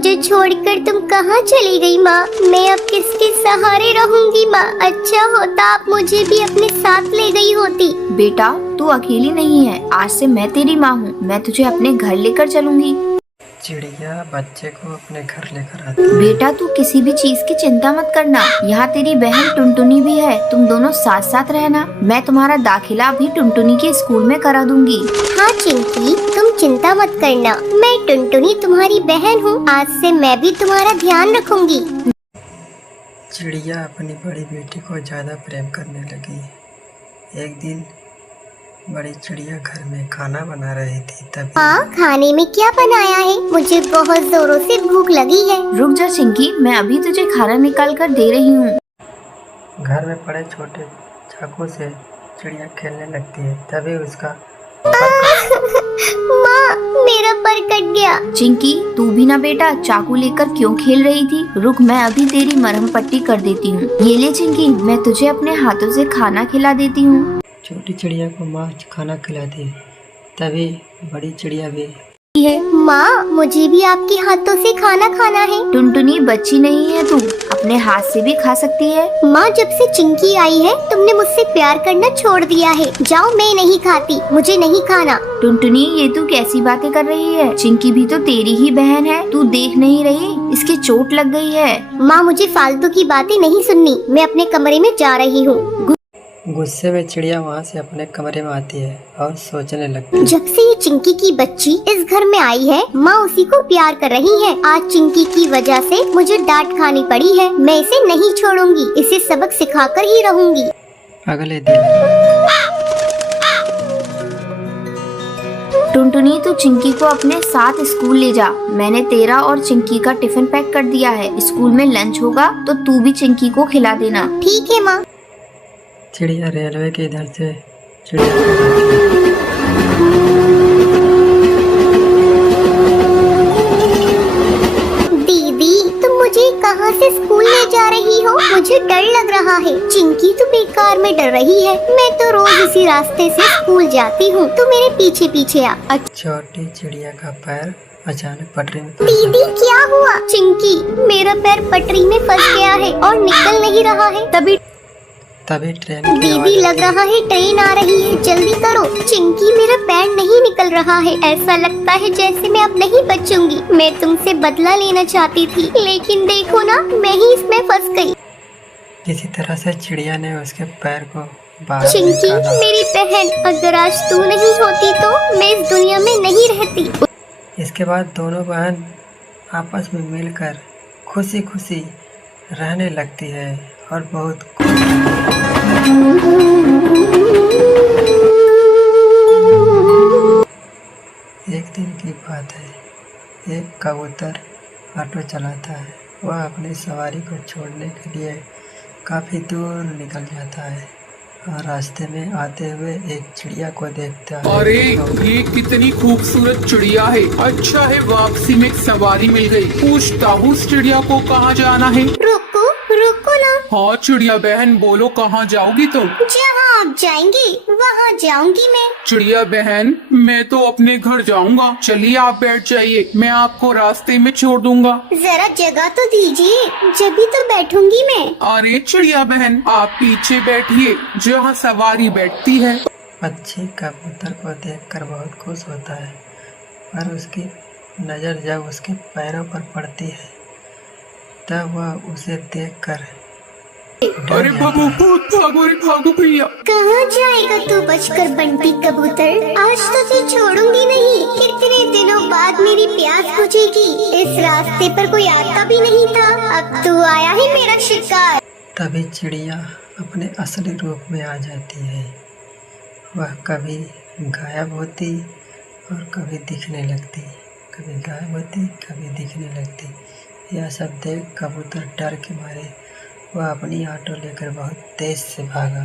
मुझे छोड़कर तुम कहाँ चली गई माँ? मैं अब किसके सहारे रहूंगी माँ? अच्छा होता आप मुझे भी अपने साथ ले गई होती। बेटा तू अकेली नहीं है, आज से मैं तेरी माँ हूँ। मैं तुझे अपने घर लेकर चलूंगी। चिड़िया बच्चे को अपने घर लेकर आती है। बेटा तू किसी भी चीज की चिंता मत करना, यहाँ तेरी बहन टुनटुनी भी है, तुम दोनों साथ साथ रहना। मैं तुम्हारा दाखिला भी टुनटुनी के स्कूल में करा दूंगी। हाँ चिंकी, तुम चिंता मत करना, मैं टुनटुनी तुम्हारी बहन हूँ। आज से मैं भी तुम्हारा ध्यान रखूंगी। चिड़िया अपनी बड़ी बेटी को ज्यादा प्रेम करने लगी। एक दिन बड़ी चिड़िया घर में खाना बना रही थी, तभी हाँ, खाने में क्या बनाया है? मुझे बहुत जोरों से भूख लगी है। रुक जा चिंकी, मैं अभी तुझे खाना निकाल कर दे रही हूँ। घर में पड़े छोटे चाकू से चिड़िया खेलने लगती है, तभी उसका माँ, मेरा पर कट गया। चिंकी तू भी ना बेटा चाकू लेकर क्यों खेल रही थी? रुक मैं अभी तेरी मरहम पट्टी कर देती हूँ। ये ले चिंकी, मैं तुझे अपने हाथों से खाना खिला देती हूँ। छोटी चिड़िया को माँ खाना खिलाती है, तभी बड़ी चिड़िया भी माँ, मुझे भी आपके हाथों से खाना खाना है। टुनटुनी बच्ची नहीं है तू, अपने हाथ से भी खा सकती है। माँ, जब से चिंकी आई है तुमने मुझसे प्यार करना छोड़ दिया है। जाओ, मैं नहीं खाती, मुझे नहीं खाना। टुनटुनी ये तू कैसी बातें कर रही है? चिंकी भी तो तेरी ही बहन है, तू देख नहीं रही इसके चोट लग गई है। माँ, मुझे फालतू की बातें नहीं सुननी, मैं अपने कमरे में जा रही हूँ। गुस्से में चिड़िया वहाँ से अपने कमरे में आती है और सोचने लगती है। जब से ये चिंकी की बच्ची इस घर में आई है, माँ उसी को प्यार कर रही है। आज चिंकी की वजह से मुझे डांट खानी पड़ी है। मैं इसे नहीं छोड़ूंगी, इसे सबक सिखाकर ही रहूंगी। अगले दिन टुनटुनी तू चिंकी को अपने साथ स्कूल ले जा। मैंने तेरा और चिंकी का टिफिन पैक कर दिया है। स्कूल में लंच होगा तो तू भी चिंकी को खिला देना। ठीक है माँ। चिड़िया रेलवे के इधर से चिड़िया दीदी, तुम मुझे कहाँ से स्कूल ले जा रही हो? मुझे डर लग रहा है। चिंकी तो बेकार में डर रही है। मैं तो रोज इसी रास्ते से स्कूल जाती हूँ, तू मेरे पीछे पीछे आ। छोटी चिड़िया का पैर अचानक पटरी में दीदी, क्या हुआ? चिंकी, मेरा पैर पटरी में फंस गया है और निकल नहीं रहा है। तभी ट्रेन की दीदी, आवाज लग रहा है ट्रेन आ रही है, जल्दी करो। चिंकी, मेरा पैर नहीं निकल रहा है। ऐसा लगता है जैसे मैं अब नहीं बचूंगी। मैं तुमसे बदला लेना चाहती थी, लेकिन देखो ना, मैं ही इसमें फंस गई। किसी तरह से चिड़िया ने उसके पैर को बाहर चिंकी, निकाला। मेरी बहन, अगर आज तू नहीं होती तो मैं इस दुनिया में नहीं रहती। इसके बाद दोनों बहन आपस में मिलकर खुशी खुशी रहने लगती है और बहुत एक दिन की बात है, एक कबूतर ऑटो चलाता है। वह अपनी सवारी को छोड़ने के लिए काफ़ी दूर निकल जाता है और रास्ते में आते हुए एक चिड़िया को देखता है। अरे ये कितनी खूबसूरत चिड़िया है। अच्छा है वापसी में एक सवारी मिल गई। पूछता हूँ उस चिड़िया को कहाँ जाना है। रुको रुको ना। हाँ चिड़िया बहन, बोलो कहाँ जाओगी तुम? जहाँ आप जाएंगे वहाँ जाऊंगी मैं। चिड़िया बहन, मैं तो अपने घर जाऊंगा। चलिए आप बैठ जाइए, मैं आपको रास्ते में छोड़ दूंगा। जरा जगह तो दीजिए, जब तो बैठूंगी मैं। अरे चिड़िया बहन, आप पीछे बैठिए जहाँ सवारी बैठती है। पक्षी कबूतर को देखकर बहुत खुश होता है, पर उसकी नज़र जब उसके पैरों पर पड़ती है तब वह उसे देखकर अरे भागो भागो, अरे भागो भैया। कहाँ जाएगा तू बचकर बंटी कबूतर? आज तो तुझे छोड़ूंगी नहीं। कितने दिनों बाद मेरी प्यास बुझेगी। इस रास्ते पर कोई आता भी नहीं था, अब तू आया है मेरा शिकार। तभी चिड़िया अपने असली रूप में आ जाती है। वह कभी गायब होती और कभी दिखने लगती, कभी गायब होती कभी दिखने लगती। यह सब देख कबूतर डर के मारे वह अपनी ऑटो लेकर बहुत तेज से भागा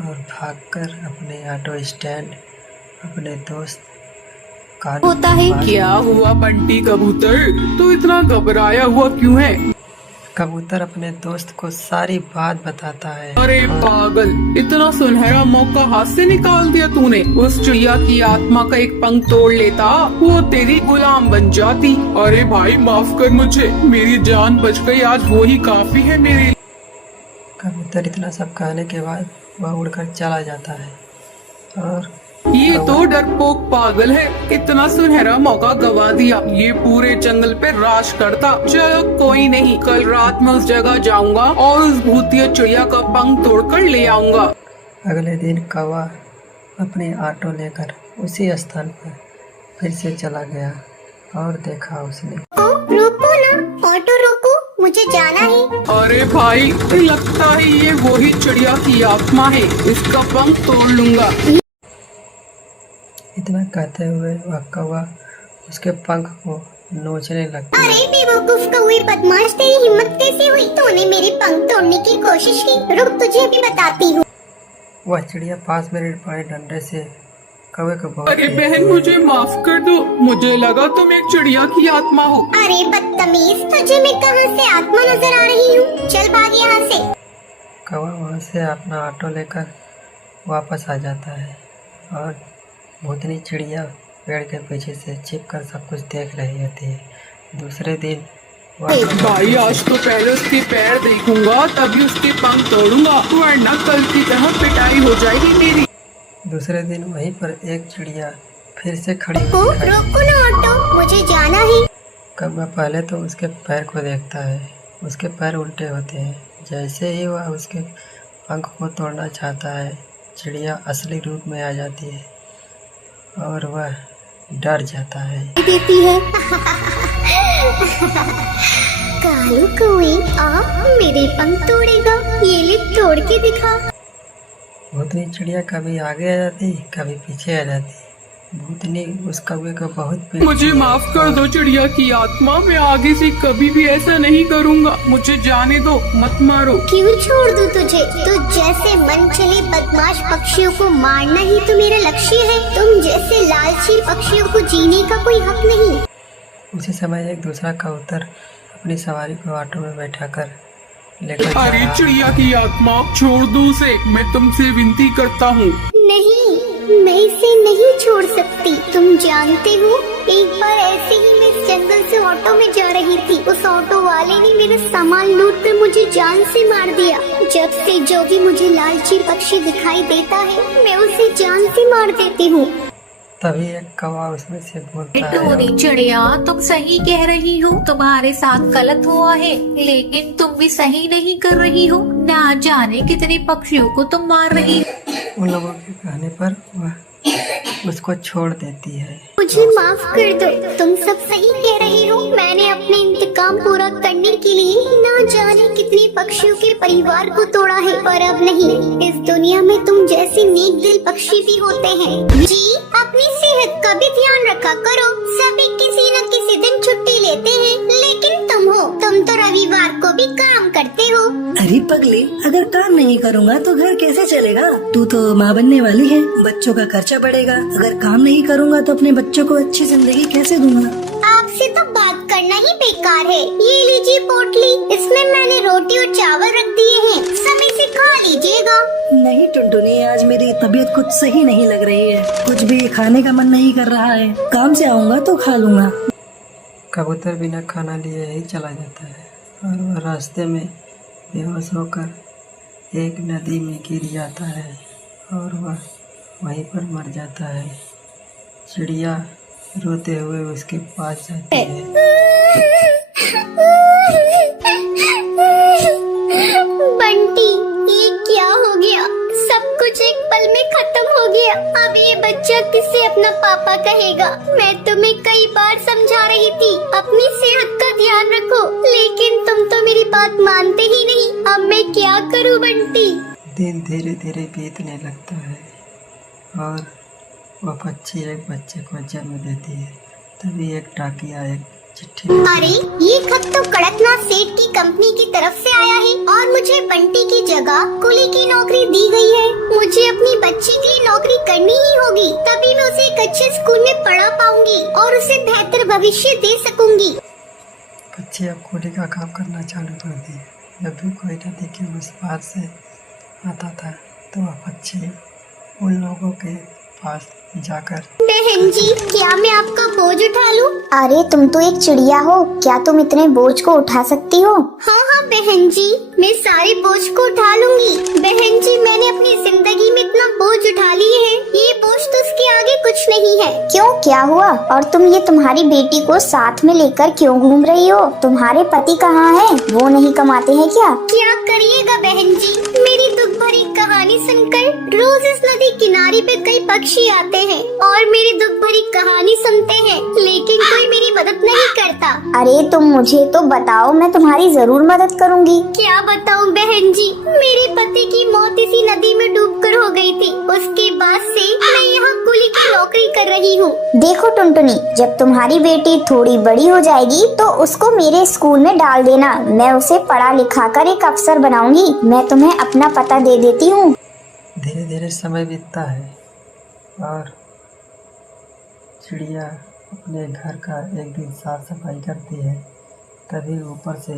और भागकर अपने ऑटो स्टैंड अपने दोस्त कानू होता है क्या हुआ बंटी कबूतर, तू इतना घबराया हुआ क्यों है? कबूतर अपने दोस्त को सारी बात बताता है। अरे पागल, इतना सुनहरा मौका हाथ से निकाल दिया तूने। उस चिड़िया की आत्मा का एक पंख तोड़ लेता, वो तेरी गुलाम बन जाती। अरे भाई माफ कर मुझे, मेरी जान बच गई, आज वो ही काफी है मेरे लिए। कबूतर इतना सब कहने के बाद वह उड़कर चला जाता है और ये तो डरपोक पागल है, इतना सुनहरा मौका गवा दिया। ये पूरे जंगल पे राज करता। चलो कोई नहीं, कल रात में उस जगह जाऊंगा और उस भूतिया चिड़िया का पंख तोड़कर ले आऊंगा। अगले दिन कौवा अपने ऑटो लेकर उसी स्थान पर फिर से चला गया और देखा उसने। रोको ना, ऑटो रोको, मुझे जाना है। अरे भाई, लगता है ये वही चिड़िया की आत्मा है, इसका पंख तोड़ लूंगा। इतना कहते हुए वह कौवा उसके पंख को नोचने लगता है। अरे बेवकूफ कौवे बदमाश, तेरी हिम्मत कैसे हुई? तूने मेरे पंख तोड़ने की कोशिश की। रुक, तुझे अभी बताती हूँ। वह चिड़िया 5 मिनट बड़े डंडे से कौवे को बहुत अरे बहन, मुझे माफ कर दो, मुझे लगा तुम एक चिड़िया की आत्मा हो। अरे बदतमीज, तुझे मैं कहाँ से आत्मा नजर आ रही हूँ? चल भाग यहाँ से। कौवा वहाँ से अपना ऑटो लेकर वापस आ जाता है और भूतनी चिड़िया पेड़ के पीछे से छिपकर सब कुछ देख रही होती है। दूसरे दिन भाई, आज तो पहले उसके पैर देखूंगा, तभी उसके पंख तोड़ूंगा, वरना कल की तरह पिटाई हो जाएगी मेरी। दूसरे दिन वहीं पर एक चिड़िया फिर से खड़ी ओ, हुई दिखाई। रोको ना ऑटो, मुझे जाना है। कौवा पहले तो उसके पैर को देखता है, उसके पैर उल्टे होते हैं। जैसे ही वह उसके पंख को तोड़ना चाहता है, चिड़िया असली रूप में आ जाती है और वह डर जाता है। देती है। कालू कौवे, आप मेरे पंख तोड़ेगा? ये ले, तोड़ के दिखा। भूतनी चिड़िया कभी आगे आ जाती, कभी पीछे आ जाती। भूतनी उस कौवे को बहुत पीटती मुझे है। माफ कर दो चिड़िया की आत्मा, मैं आगे से कभी भी ऐसा नहीं करूँगा। मुझे जाने दो, मत मारो। क्यों छोड़ दूं तुझे? तू जैसे मन चले बदमाश पक्षियों को मारना ही तो मेरा लक्ष्य है। तुम जैसे लालची पक्षियों को जीने का कोई हक नहीं। उसी समय एक दूसरा कबूतर अपनी सवारी को ऑटो में बैठाकर लेकर जा अरे रहा है। चिड़िया की आत्मा, छोड़ दो उसे, मैं तुमसे विनती करता हूँ। नहीं, मैं इसे नहीं छोड़ सकती। तुम जानते हो, एक बार ऐसे ही मैं इस जंगल से ऑटो में जा रही थी। उस ऑटो वाले ने मेरा सामान लूट कर मुझे जान से मार दिया। जब से जो भी मुझे लालची पक्षी दिखाई देता है, मैं उसे जान से मार देती हूँ। तभी एक कौवा उसमें से बोलता है, टोनी चिड़िया, तुम सही कह रही हो, तुम्हारे साथ गलत हुआ है, लेकिन तुम भी सही नहीं कर रही हो। ना जाने कितने पक्षियों को तुम मार रही हो। उन लोगों के कहने पर वह उसको छोड़ देती है। मुझे माफ कर दो, तुम सब सही कह रही हो। मैंने अपने इंतकाम पूरा करने के लिए ना जाने कितने पक्षियों के परिवार को तोड़ा है, पर अब नहीं। इस दुनिया में तुम जैसे नेक दिल पक्षी भी होते हैं। जी, अपनी सेहत का भी ध्यान रखा करो। सभी किसी न किसी दिन छुट्टी लेते हैं, लेकिन तुम तो रविवार को भी काम करते हो। अरे पगले, अगर काम नहीं करूँगा तो घर कैसे चलेगा? तू तो माँ बनने वाली है, बच्चों का खर्चा बढ़ेगा। अगर काम नहीं करूँगा तो अपने बच्चों को अच्छी जिंदगी कैसे दूंगा? आपसे तो बात करना ही बेकार है। ये लीजिए पोटली, इसमें मैंने रोटी और चावल रख दिए हैं, समय से खा लीजिएगा। नहीं टुनटुनी, आज मेरी तबीयत कुछ सही नहीं लग रही है, कुछ भी खाने का मन नहीं कर रहा है। काम से आऊँगा तो खा लूँगा। कबूतर बिना खाना लिए ही चला जाता है और वह रास्ते में बेहोश होकर एक नदी में गिर जाता है और वह वहीं पर मर जाता है। चिड़िया रोते हुए उसके पास जाती है। बंटी, ये क्या हो गया? सब कुछ एक पल में खत्म हो गया। अब ये बच्चा किससे अपना पापा कहेगा? मैं तुम्हें कई बार समझा रही थी, अपनी सेहत का ध्यान रखो, लेकिन तुम तो मेरी बात मानते ही नहीं। अब मैं क्या करूं बंटी? दिन धीरे धीरे बीतने लगता है और वह पक्षी एक बच्चे को जन्म देती है। तभी एक डाकिया एक चिट्ठी अरे, ये खत तो कड़कनाथ सेठ की कंपनी की तरफ से आया है और मुझे बंटी की जगह कुली की नौकरी दी गई है। मुझे अपनी बच्ची के लिए नौकरी करनी ही होगी, तभी मैं उसे एक अच्छे स्कूल में पढ़ा पाऊंगी और उसे बेहतर भविष्य दे सकूंगी। पक्षी अब कूली का काम करना चालू कर दिए। जब भी कोई नदी के उस पार से आता था तो वह पक्षी उन लोगों के पास जाकर, बहन जी, क्या मैं आपका बोझ उठा लूं? अरे तुम तो एक चिड़िया हो, क्या तुम इतने बोझ को उठा सकती हो? हाँ हाँ बहन जी, मैं सारे बोझ को उठा लूंगी। बहन जी, मैंने अपनी जिंदगी में इतना बोझ उठा लिए हैं, ये बोझ तो उसके आगे कुछ नहीं है। क्यों, क्या हुआ? और तुम ये तुम्हारी बेटी को साथ में लेकर क्यों घूम रही हो? तुम्हारे पति कहाँ हैं? वो नहीं कमाते हैं क्या? क्या करिएगा बहन जी, मेरी दुख भरी कहानी सुनकर रोज इस नदी किनारे पे कई पक्षी आते हैं और मेरी दुख भरी कहानी सुनते हैं, लेकिन कोई मेरी मदद नहीं करता। अरे तुम मुझे तो बताओ, मैं तुम्हारी जरूर मदद करूंगी। क्या बताऊं बहन जी, मेरे पति की मौत इसी नदी में डूबकर हो गई थी। उसके बाद से मैं यहाँ कुली की नौकरी कर रही हूँ। देखो टुनटुनी, जब तुम्हारी बेटी थोड़ी बड़ी हो जाएगी तो उसको मेरे स्कूल में डाल देना। मैं उसे पढ़ा लिखा कर एक अफसर बनाऊंगी। मैं तुम्हें अपना पता दे देती हूँ। धीरे धीरे समय बीतता है और चिड़िया अपने घर का एक दिन साफ सफाई करती है। तभी ऊपर से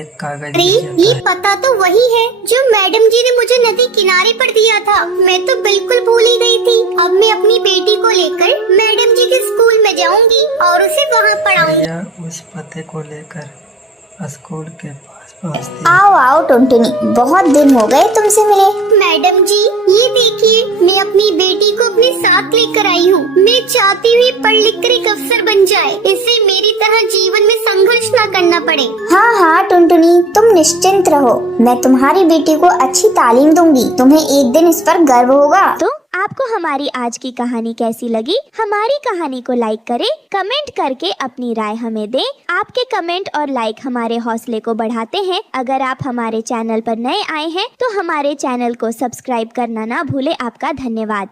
एक कागज अरे गिर जाता ये है। पता तो वही है जो मैडम जी ने मुझे नदी किनारे पर दिया था। मैं तो बिल्कुल भूल ही गई थी। अब मैं अपनी बेटी को लेकर मैडम जी के स्कूल में जाऊंगी और उसे वहाँ पढ़ाऊंगी। चिड़िया उस पते को लेकर स्कूल के पास पहुँचती है। आओ आओ टुनटुनी, बहुत दिन हो गए तुमसे मिले। मैडम जी, ये देखिए, मैं अपनी बेटी को अपने साथ लेकर आई हूँ। मैं चाहती हूँ पढ़ लिख कर एक अफसर बन जाए, इससे मेरी तरह जीवन में संघर्ष न करना पड़े। हाँ हाँ टुनटुनी, तुम निश्चिंत रहो, मैं तुम्हारी बेटी को अच्छी तालीम दूंगी। तुम्हें एक दिन इस पर गर्व होगा। तो आपको हमारी आज की कहानी कैसी लगी? हमारी कहानी को लाइक करें, कमेंट करके अपनी राय हमें दें। आपके कमेंट और लाइक हमारे हौसले को बढ़ाते हैं। अगर आप हमारे चैनल पर नए आए हैं तो हमारे चैनल को सब्सक्राइब करना ना भूलें। आपका धन्यवाद।